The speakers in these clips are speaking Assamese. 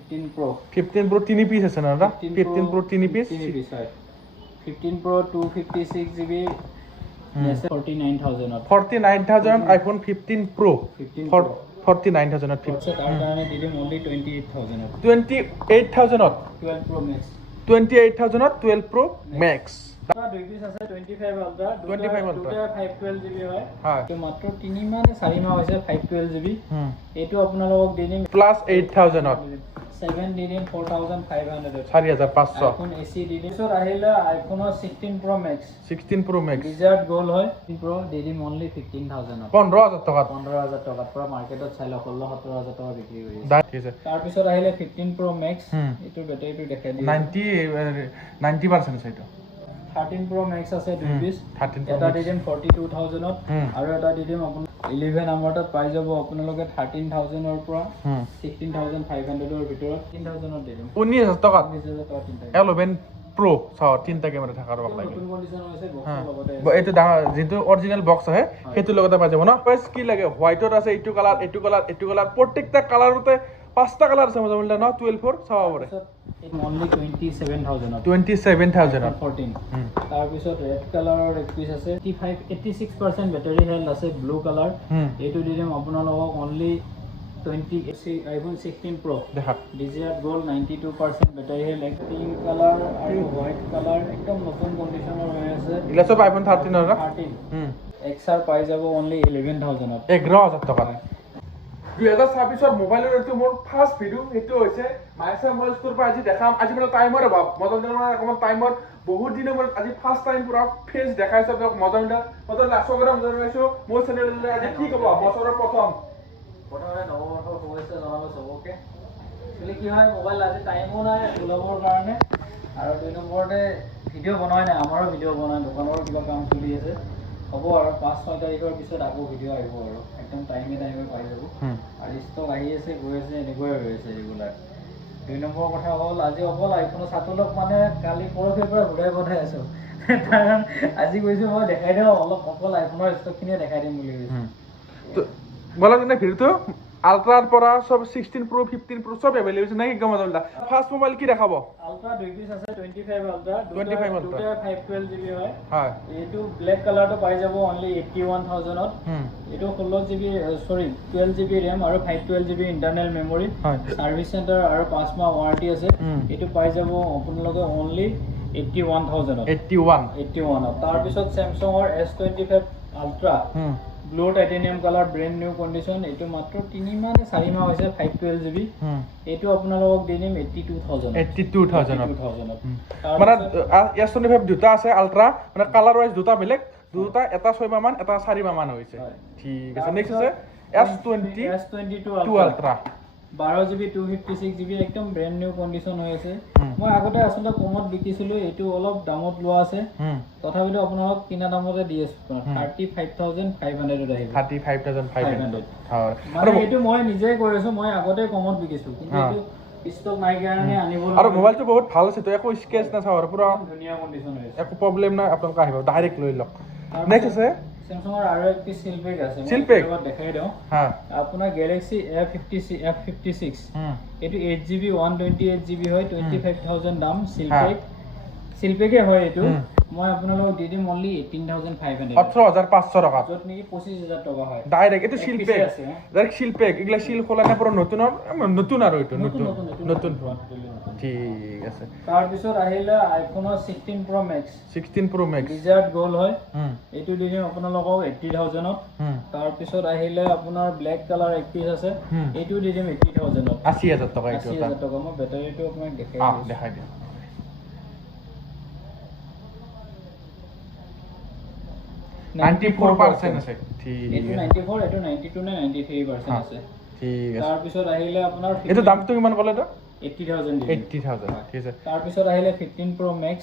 15 Pro 15 Pro 3 পিস আছে না দাদা 15 Pro 3 পিস 3 পিস হয় 15 Pro 256GB 49000 49000 iPhone 15 Pro 15 Pro 49000 আচ্ছা তার কারণে দিলে only 28000 28000 12 Pro Max 28000 12 Pro Max দুই পিস আছে 25 Ultra 25 Ultra দুটা 512GB হয় হয় তো মাত্ৰ 3 মাহ 4 মাহ হৈছে 512GB এইটো আপোনালোকক দিম প্লাস 8000 7 দিম 4500 4500 iPhone SE দিম সর আহিলে iPhone 16 Pro Max 16 Pro Max dessert গোল হয় Pro দিম only 15000 15000 টাকা 15000 টাকা পুরা মার্কেটত চাইলে 16-17000 টাকা বিক্রি হৈ আছে ঠিক আছে তাৰ পিছত আহিলে 15 Pro Max এটো ব্যাটারিটো দেখাই দিম 90% আছে এটা 13 Pro Max আছে দুই পিস 13 Pro এটা দিম 42000 আৰু এটা দিম আপোন 11 নম্বৰত পাই যাব আপোনালোকে 13000 ৰ পৰা 16500 ৰ ভিতৰত 3000 ৰ দিম 19000 টাকা 19000 টাকা তিনটা 11 Pro চাও তিনটা ক্যামেরা থাকাৰ লগ লাগে নতুন কন্ডিশন হৈছে বক্সৰ লগতে এইটো যেটো অৰিজিনাল বক্স আছে হেতু লগতে পাই যাব না প্রাইস কি লাগে হোয়াইটত আছে এইটো কালার এইটো কালার এইটো কালার প্রত্যেকটা কালারতে পাঁচটা কালার আছে মজা মিললে না 12 4 চাও পারে only 27000 27000 14 তাৰ পিছত ৰেড কালাৰৰ এক পিস আছে 86% ব্যাটারি হেলথ আছে ব্লু কালার এইটো দিম আপোনালোকক only 20 iPhone 16 Pro দেখা desire gold 92% battery health pink colour আৰু হোয়াইট কালাৰ একদম নতুন কন্ডিশনৰ হৈ আছে ইলা সব iPhone 13 না 13 XR পাই যাব only 11000 11000 টাকা 2026 ৰ মোবাইলৰ এইটো মোৰ ফাৰ্স্ট ভিডিও এটো হৈছে মাইছা মোবাইল ষ্টৰ পৰা আজি দেখাম আজি মানে টাইমৰ অভাৱ মজা অকমান টাইমৰ বহুত দিনৰ মূৰত আজি ফাৰ্স্ট টাইম পুৰা ফেস দেখাইছে মজা লাষ্টৰ জনাইছো মোৰ চেনেললৈ আজি কি ক'ব বছৰৰ প্ৰথমে নৱবৰ্ষৰ শুভেচ্ছা জনাব চবকে বুলি কি হয় মোবাইল আজি টাইমো নাই ওলাবৰ কাৰণে আৰু দুই নম্বৰতে ভিডিও বনাই নাই আমাৰো ভিডিও বনাই দোকানৰ কিবা কাম চলি আছে হ'ব আৰু 5-6 তাৰিখৰ পিছত আকৌ ভিডিও আহিব আৰু একদম টাইমে পাই যাব আৰু ষ্টক আহি আছে গৈ আছে এনেকৈ হৈ আছে ৰেগুলাৰ দুই নম্বৰ কথা হ'ল আজি অকল আইফোনৰ সাতলক মানে কালি পৰহিৰ পৰা ঘূৰাই পঠাই আছো কাৰণ আজি কৈছো মই দেখাই দিওঁ অলপ অকল আইফোনৰ ষ্টকখিনিয়ে দেখাই দিম বুলি কৈছো তো বলা যেনে ভিডিওটো আলট্ৰাৰ পৰা সব 16 Pro 15 Pro সব अवेलेबल আছে নাকি গম আদলা ফার্স্ট মোবাইল কি দেখাবো আলট্ৰা দুই পিস আছে 25 আলট্ৰা 25 Ultra দুটা 512GB হয় হয় এইটো ব্ল্যাক কালাৰটো পাই যাব only 81000 ত এইটো 16GB সৰি 12GB RAM আৰু 512GB internal memory service centre আৰু 5 মাহ ওয়াৰেন্টি আছে এইটো পাই যাব আপোনালোকে only 81000 ত 81 তাৰ পিছত Samsung S25 Ultra blue titanium colour brand new condition এটো মাত্র 3 মাহ 4 মাহ হৈছে 512GB এটো আপোনালোকক দিম 82000 মানে S25 দুটা আছে আলট্ৰা মানে কালার ওয়াইজ দুটা বেলেগ দুটা এটা 6 মাহ মান এটা 4 মাহ মান হৈছে ঠিক আছে নেক্সট আছে S22 আলট্ৰা 12GB 256GB একদম ব্র্যান্ড নিউ কন্ডিশন হৈ আছে মই আগতে আসলে কমত বিকিছিলো এটো অলপ দামত লোৱা আছে তথাপিতো আপোনালোক কিনা দামতে দি আছো 35500 আহিব 35500 হয় আৰু এটো মই নিজে কৰিছো মই আগতে কমত বিকিছো কিন্তু এটো ষ্টক নাই কাৰণে আনিব আৰু মোবাইলটো বহুত ভাল আছে তো একো স্কেচ না চাও পুৰা ধুনীয়া কন্ডিশন হৈ আছে একো প্ৰবলেম নাই আপোনালোক আহিব ডাইৰেক্ট লৈ লওক নেক্সট আছে Samsung আৰু একটি সিলপেক আছে সিলপেক দেখাই দিও হ্যাঁ আপোনাৰ Galaxy F56 এটো 8GB 128GB হয় 25000 দাম সিলপেকে হয় এটো মই আপোনালোক দি দিম only 18500 18500 টাকা যত নেকি 25000 টাকা হয় ডাইরেক্ট এটো সিলপেক ডাইরেক্ট সিলপেক এগুলা সিল খোলা না পুরো নতুন আর এটো নতুন ঠিক আছে তাৰ পিছত আহিলে iPhone 16 Pro Max 16 Pro Max desert গোল হয় এটো দি দিম আপোনালোকক 80000 ত তাৰ পিছত আহিলে আপোনাৰ ব্ল্যাক কালাৰ এক পিস আছে এটো দি দিম 80000 ত 80000 টাকা এটো 80000 টাকা মই ব্যাটারিটো আপোনাক দেখাই দিম 94% আছে ঠিক এটো 94 এটো 92 নে 93% আছে ঠিক আছে তাৰ পিছত আহিলে আপোনাৰ এটো দামটো কিমান ক'লে তো 80000 80000 ঠিক আছে তাৰ পিছত আহিলে 15 Pro Max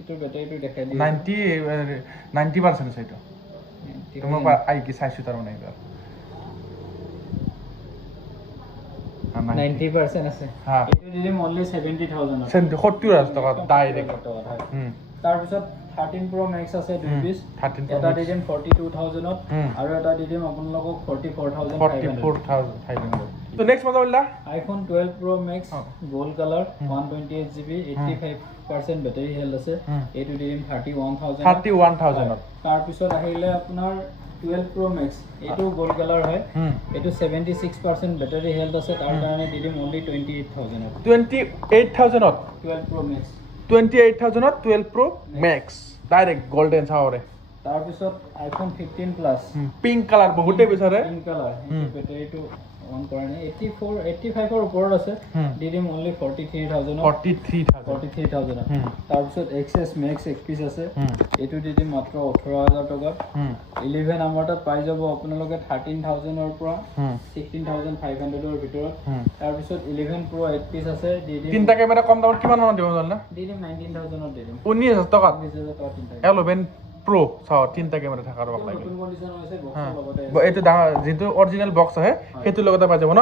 এটো ব্যাটাৰিটো দেখাই দিম 90% আছে এটো তোমাক আই কি চাইছো তাৰ মানে এবাৰ 90% আছে হ্যাঁ এটো দিম only 70000 70000 টাকা ডাইৰেক্ট তাৰ পিছত 13 Pro Max আছে দুই পিস এটা দি দিম 42000 ত আৰু এটা দি দিম আপোনালোকক 44500 তো নেক্সট মজাবিল্লা iPhone 12 Pro Max Oh. gold color 128GB 85% battery health আছে এইটো দিম 31000 31,000 তাৰ পিছত আহিলে আপোনাৰ 12 Pro Max এইটো gold color হয় এইটো 76% বেটাৰী হেল্থ আছে তাৰ কাৰণে দিম only 28000 28,000 12 Pro Max 28,000 12 Pro Max direct golden চাওৰে তাৰ পিছত iPhone 15 Plus পিংক কালাৰ বহুতে বিচাৰে পিংক কালাৰ এইটো বেটাৰীটো অন কৰা নাই 85 ৰ ওপৰত আছে দিম only 43000 তাৰ পিছত XS Max এক পিস আছে এইটো দিম মাত্ৰ 18000 টকাত 11 নম্বৰত পাই যাব আপোনালোকে 13000 ৰ পৰা 16500 ৰ ভিতৰত তাৰ পিছত 11 Pro এক পিস আছে দিম তিনটা কেমেৰা কম দামত কিমান মান দিব জানলা দিম 19000 ত দিম 19000 টকা 19000 টকা তিনটা 11 Pro চাও তিনটা কেমেৰা থাকাৰ বাবে লাগে নতুন কন্ডিশন হৈছে বক্সৰ লগতে এইটো যেটো অৰিজিনাল বক্স আছে সেইটো লগতে পাই যাব ন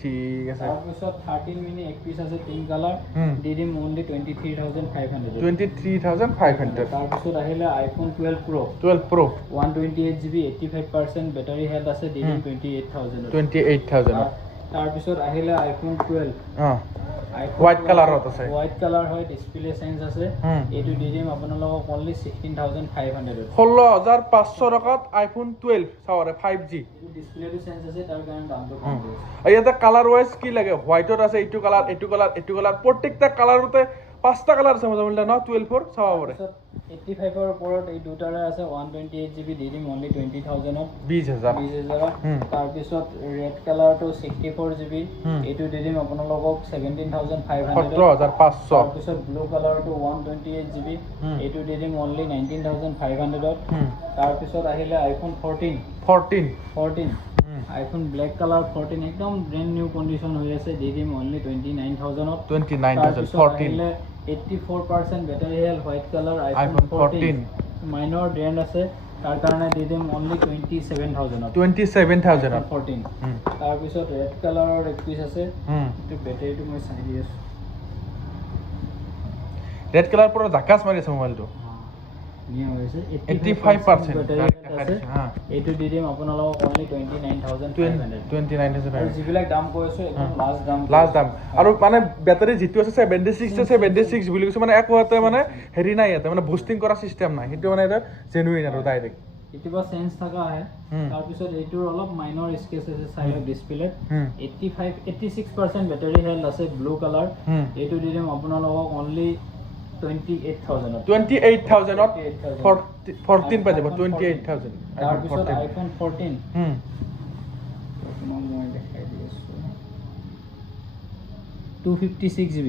ঠিক আছে তাৰ পিছত 13 মিনি এক পিস আছে পিংক কালাৰ দিম only 23500 23500 তাৰ পিছত আহিলে iPhone 12 Pro 12 Pro 128GB 85% battery health আছে দিম 28000 28000 তাৰ পিছত আহিলে iPhone 12 হোৱাইট কালাৰত আছে হোৱাইট কালাৰ হয় ডিসপ্লে চেঞ্জ আছে এইটো দিম আপোনালোকক only 16500 16500 টকাত iPhone 12 চাওৰে 5G ডিসপ্লেটো চেঞ্জ আছে তাৰ কাৰণে দামটো কম হৈছে ইয়াতে কালাৰ ওয়াইজ কি লাগে হোৱাইটত আছে এইটো কালাৰ প্ৰত্যেকটা কালাৰতে পাঁচটা কালাৰ আছে মজামিলা ন 12 ৰ চাও পাৰে 85 ৰ ওপৰত এই দুটাৰে আছে 128GB দিম only 20000 20000 তাৰ পিছত ৰেড কালাৰটো 64GB এইটো দিম আপোনালোকক 17500 17500 তাৰ পিছত ব্লু কালাৰটো 128GB এইটো দিম only 19500 তাৰ পিছত আহিলে iPhone 14 iPhone black color 14 একদম ব্ৰ্যান্ড নিউ কন্ডিশন হৈ আছে দিম only 29000 14 84% battery health white colour iPhone 14 minor brand আছে তাৰ কাৰণে দিম only 27000 27000 14 তাৰ পিছত ৰেড কালাৰৰ এক পিস আছে এইটো বেটাৰীটো মই চাই দি আছো ৰেড কালাৰ পুৰা জাকাস মাৰি আছে মোবাইলটো নিয়া হৈছে 85% বেটাৰী আছে এইটো দিম আপোনালোকক only 29500 আৰু যিবিলাক দাম কৈছো একদম লাষ্ট দাম আৰু মানে বেটাৰী যেটো আছে 76 বুলি কৈছে মানে একোতে মানে হেৰি নাই ইয়াতে মানে বুস্টিং কৰা সিস্টেম নাই সেইটো মানে এটা জেনুইন আৰু ডাইৰেক্ট কেতিয়াবা চেঞ্জ থাকা আহে তাৰ পিছত এইটোৰ অলপ মাইনৰ স্কেচ আছে সাইড ডিসপ্লে 86% বেটাৰী হেল্থ আছে ব্লু কালাৰ এইটো দিম আপোনালোকক only 28000 14 পাই যাব 28000 তাৰ পিছত iPhone 14 মই দেখাই দি আছো 256GB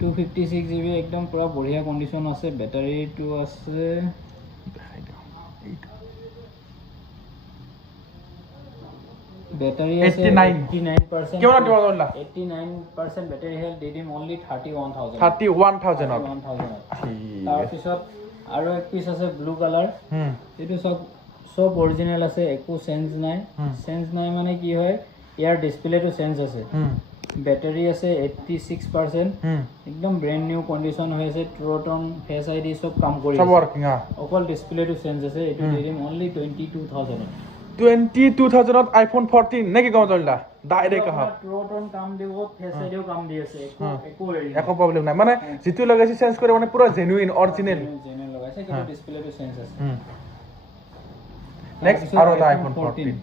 256GB একদম পুৰা বঢ়িয়া কন্ডিশন আছে বেটাৰীটো আছে বেটাৰী আছে 89% কিমান দিব দৰলা 89% বেটাৰী হেল্থ দিম only 31000 তাৰ পিছত আৰু এক পিস আছে ব্লু কালাৰ এটো সব অৰিজিনাল আছে একো চেঞ্জ নাই মানে কি হয় ইয়াৰ ডিসপ্লেটো চেঞ্জ আছে বেটাৰী আছে 86% একদম ব্ৰ্যান্ড নিউ কন্ডিশন হৈ আছে ট্ৰোটন ফেস আইডি সব কাম কৰি আছে সব ওয়ার্কিং অকল ডিসপ্লেটো চেঞ্জ আছে এটো দিম only 22000 22000 iPhone 14 নেকি কম চললা ডাইৰেক্ট আহা ট্ৰোটন কাম দিব ফেস আইডিও কাম দি আছে একো প্ৰবলেম নাই মানে যেটো লগাইছে চেঞ্জ কৰে মানে পুৰা জেনুইন অৰিজিনাল লগাইছে কিন্তু ডিসপ্লেটো চেঞ্জ আছে নেক্সট আৰু iPhone 14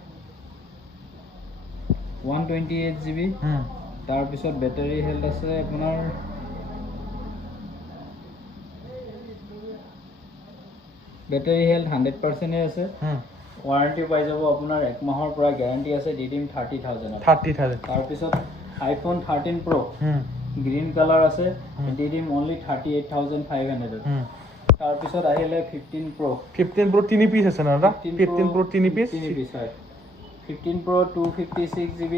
128GB তাৰ পিছত বেটাৰী হেল্থ আছে আপোনাৰ বেটাৰী হেল্থ 100% আছে ওয়াৰেন্টি পাই যাব আপোনাৰ 1 মাহৰ পৰা গ্যাৰান্টি আছে দিম 30000 তাৰ পিছত iPhone 13 Pro গ্ৰীন কালাৰ আছে দিম only 38500 তাৰ পিছত আহিলে 15 Pro 3 পিস আছে না 15 Pro 3 পিস হয় 15 Pro 256GB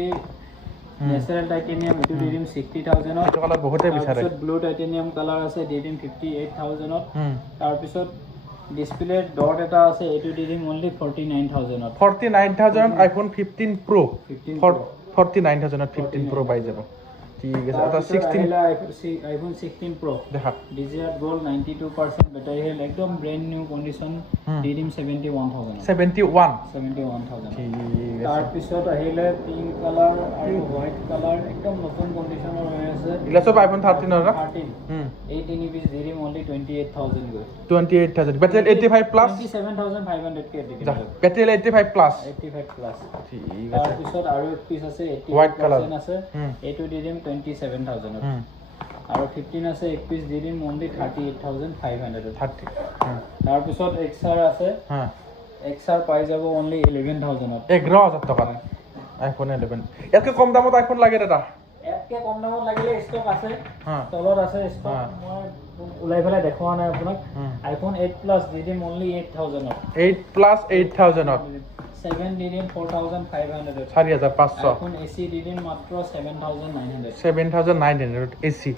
নেচাৰেল টাইটেনিয়াম এটো দিম 60000 এটো কালাৰ বহুতে বিচাৰে তাৰ পিছত ব্লু টাইটেনিয়াম কালাৰ আছে দিম 58000 তাৰ পিছত ডিসপ্লে ডট এটা আছে এটো দিম only 49000 iPhone 15 Pro 49000 15 Pro পাই যাব ঠিক আছে এটা 16 iPhone 16 Pro দেখা DJI Gold 92% ব্যাটারি হেলথ একদম ব্র্যান্ড নিউ কন্ডিশন দি দিম 71000 71 71000 ঠিক তাৰ আছে পিছত আহিলে পিংক কালাৰ আৰু হোৱাইট কালাৰ একদম নতুন কন্ডিশনৰ হৈ আছে ইলা সব আইফোন 13 না 13 18 ইঞ্চি দি দিম only 28000 গৈ 28000 ব্যাটারি 85 প্লাস 27500 কে দি দিম ব্যাটারি 85 প্লাস 85 প্লাস ঠিক তাৰ আছে পিছত আৰু এক পিস আছে White color. 80% আছে এইটো দি দিম 27000 আৰু 15 আছে এক পিস দি দিম only 38500 30 তাৰ পিছত XR আছে হ্যাঁ XR পাই যাব only 11000 11000 টাকা আইফোন 11 এরকে কম দামত আইফোন লাগে দাদা এতকে কম দামত লাগিলে ষ্টক আছে হ্যাঁ তলত আছে ষ্টক মই উলাই ফেলাই দেখুৱা নাই আপোনাক আইফোন 8 প্লাস দি দিম only 8000 8 প্লাস 8000 7 দি দিম 4500 4500 আইফোন AC দি দিম মাত্ৰ 7900 7900 এসি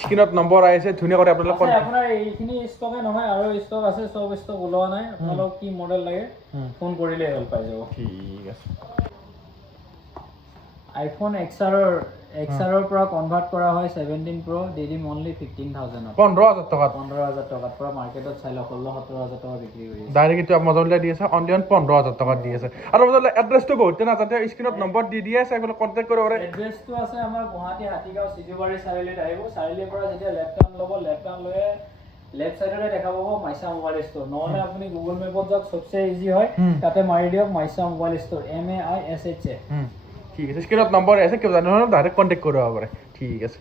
স্ক্ৰিনত নম্বৰ আহিছে ধুনীয়া কৰি আপোনালোক আছে আপোনাৰ এইখিনি ষ্টকে নহয় আৰু ষ্টক আছে সব ষ্টক ওলোৱা নাই আপোনালোক কি মডেল লাগে ফোন কৰিলে হ'ল পাই যাব ঠিক আছে আইফোন XR ৰ পৰা কনভাৰ্ট কৰা হয় 17 Pro দি দিম only 15000 15000 টাকা 15000 টকাত পৰা মাৰ্কেটত চাইলে 16-17000 টকা বিক্ৰী কৰি আছে ডাইৰেক্ট এটা মজলে দি আছে অনলি 15000 টাকা দি আছে আৰু মজলে এড্ৰেছটো বহুত না যাতে স্ক্ৰিনত নম্বৰ দি দি আছে এইফালে কন্টাক্ট কৰিব পাৰে এড্ৰেছটো আছে আমাৰ গুৱাহাটী হাতীগাঁও সিজুবাৰী চাৰিআলিত আহিব চাৰিআলিৰ পৰা যেতিয়া লেফ্ট টাৰ্ণ ল'ব লেফ্ট টাৰ্ণ লৈ লেফ্ট সাইডে দেখা পাব মাইছা মোবাইল ষ্ট'ৰ নহলে আপুনি গুগল মেপত যাওক সবচে ইজি হয় তাতে মাৰি দিয়ক মাইছা মোবাইল ষ্ট'ৰ MAISHA ঠিক আছে স্ক্ৰিনত নম্বৰ আছে কেউ জানো ডাইৰেক্ট কন্টাক্ট কৰিব পাৰে ঠিক আছে